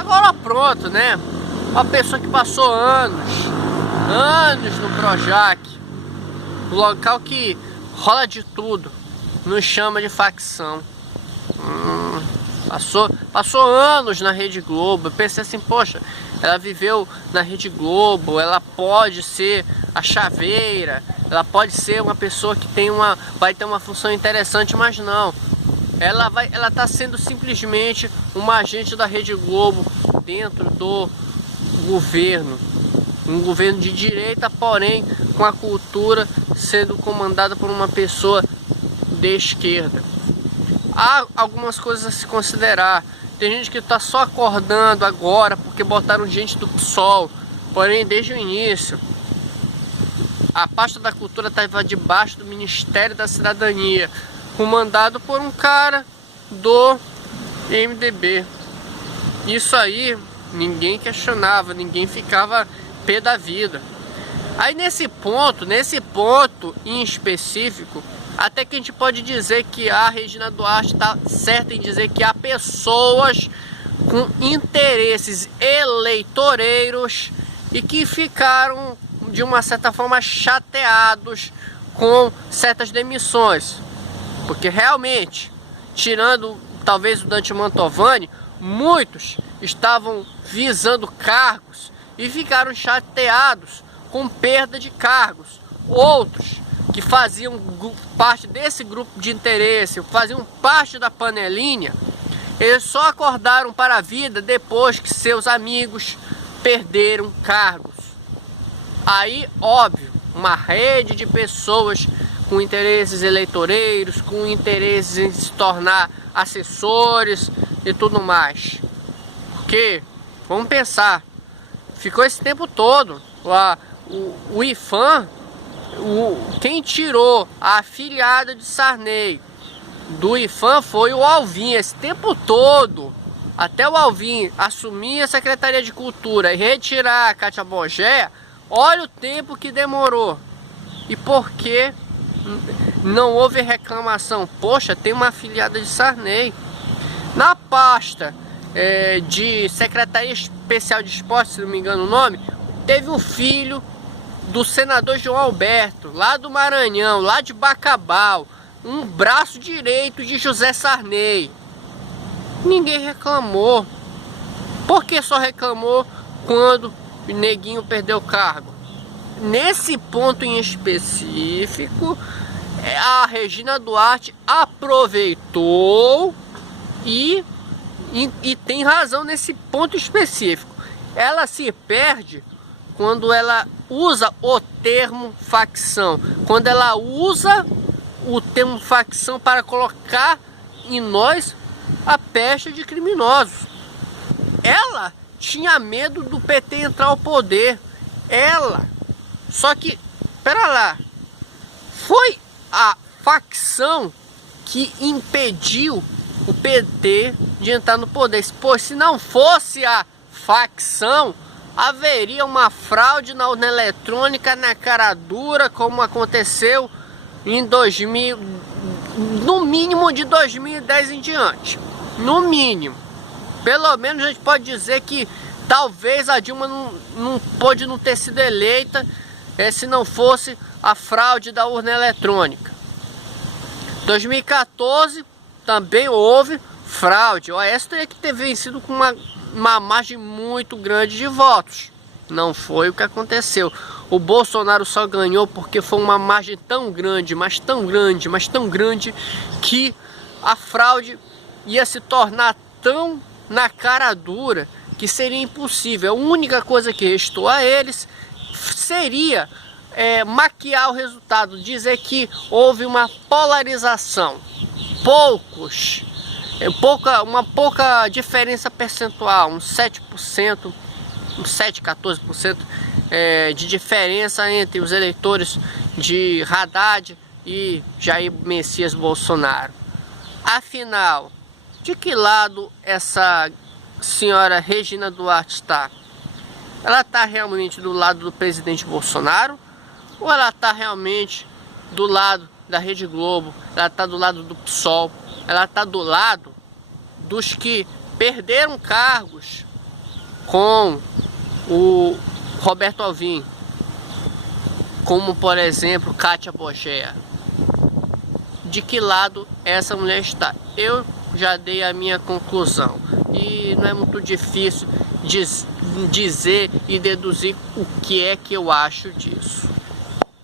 Agora pronto, né? Uma pessoa que passou anos no Projac, um local que rola de tudo, nos chama de facção. Passou anos na Rede Globo. Eu pensei assim, poxa, ela viveu na Rede Globo, ela pode ser a chaveira, ela pode ser uma pessoa que vai ter uma função interessante, mas não. Ela está sendo simplesmente uma agente da Rede Globo dentro do governo. Um governo de direita, porém com a cultura sendo comandada por uma pessoa de esquerda. Há algumas coisas a se considerar. Tem gente que está só acordando agora porque botaram gente do PSOL. Porém, desde o início, a pasta da cultura estava debaixo do Ministério da Cidadania, comandado por um cara do MDB. Isso aí ninguém questionava, ninguém ficava pé da vida. Aí nesse ponto em específico, até que a gente pode dizer que a Regina Duarte está certa em dizer que há pessoas com interesses eleitoreiros e que ficaram de uma certa forma chateados com certas demissões. Porque realmente, tirando talvez o Dante Mantovani, muitos estavam visando cargos e ficaram chateados com perda de cargos. Outros que faziam parte desse grupo de interesse, faziam parte da panelinha, eles só acordaram para a vida depois que seus amigos perderam cargos. Aí, óbvio, uma rede de pessoas com interesses eleitoreiros, com interesses em se tornar assessores e tudo mais. Porque, vamos pensar, ficou esse tempo todo, o IFAM, quem tirou a afilhada de Sarney do IFAM foi o Alvim. Esse tempo todo, até o Alvim assumir a Secretaria de Cultura e retirar a Cátia Bogé, olha o tempo que demorou. E por que não houve reclamação? Poxa, tem uma afiliada de Sarney. Na pasta de Secretaria Especial de Esporte, se não me engano o nome, teve um filho do senador João Alberto, lá do Maranhão, lá de Bacabal, um braço direito de José Sarney. Ninguém reclamou. Por que só reclamou quando o neguinho perdeu o cargo? Nesse ponto em específico, a Regina Duarte aproveitou e tem razão nesse ponto específico. Ela se perde quando ela usa o termo facção, quando ela usa o termo facção para colocar em nós a peste de criminosos. Ela tinha medo do PT entrar ao poder. Só que, pera lá, foi a facção que impediu o PT de entrar no poder. Pois se não fosse a facção, haveria uma fraude na urna eletrônica na cara dura, como aconteceu em 2000, no mínimo de 2010 em diante. No mínimo. Pelo menos a gente pode dizer que talvez a Dilma não pôde não ter sido eleita se não fosse a fraude da urna eletrônica. 2014 também houve fraude. O Aécio teria que ter vencido com uma margem muito grande de votos. Não foi o que aconteceu. O Bolsonaro só ganhou porque foi uma margem tão grande, mas tão grande, mas tão grande, que a fraude ia se tornar tão na cara dura que seria impossível. A única coisa que restou a eles seria maquiar o resultado, dizer que houve uma polarização. Uma pouca diferença percentual, uns 7%, uns 7, 14% de diferença entre os eleitores de Haddad e Jair Messias Bolsonaro. Afinal, de que lado essa senhora Regina Duarte está? Ela está realmente do lado do presidente Bolsonaro? Ou ela está realmente do lado da Rede Globo? Ela está do lado do PSOL? Ela está do lado dos que perderam cargos com o Roberto Alvim, como por exemplo Kátia Bogea. De que lado essa mulher está? Eu já dei a minha conclusão e não é muito difícil dizer e deduzir o que é que eu acho disso.